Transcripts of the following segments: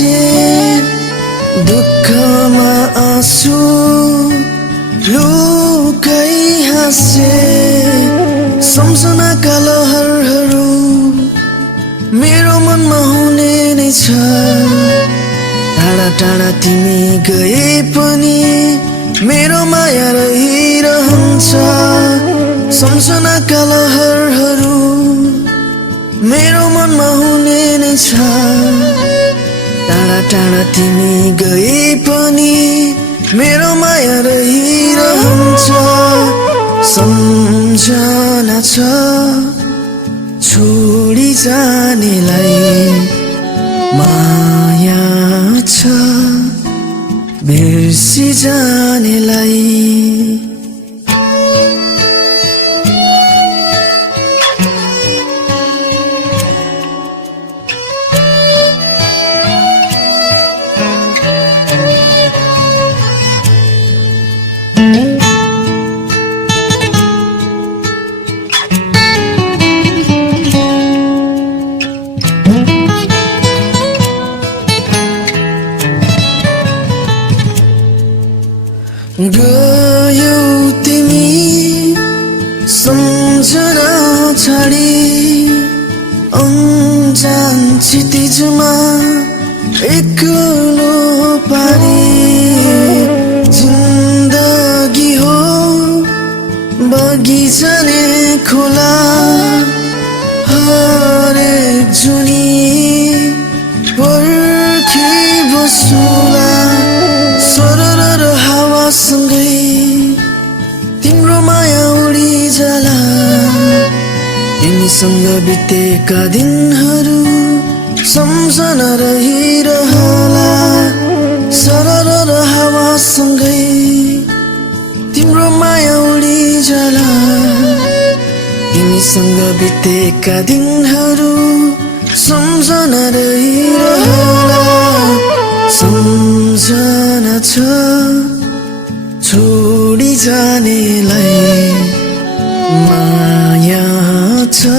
हाँसे दुःखमा आँसु लुकाई हाँसे सम्झनाका लहरहरू मेरो मनमा हुने नै छ टाढा टाढा तिमी गए पनि मेरो माया रहिरहन्छ सम्झनाका लहरहरू मेरो मनमा हुने नै छ टाढा टाढा तिमी गए पनि मेरो माया रहिरहन्छ सम्झना छ छोडी जानेलाई माया छ बिर्सी जानेलाई गयौ तिमी सम्झना छाडी अन्जान क्षितिजमा एक्लो पारी जिन्दगी हो बगिजाने खोला हरेक जुनी पर्खी बसुला सरर हावासँगै तिम्रो माया उडी जाला तिमीसँग बितेका दिनहरू सम्झना रहिरहला सरर हावासँगै तिम्रो माया उडी जाला तिमीसँग बितेका दिनहरू सम्झना रहिरहला सम्झना छ छोडी जानेलाई माया छ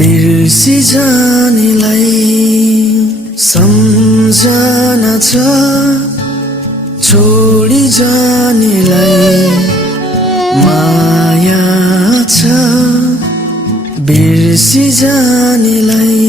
बिर्सी जानेलाई सम्झना छ छोडी जानेलाई माया छ बिर्सी जानेलाई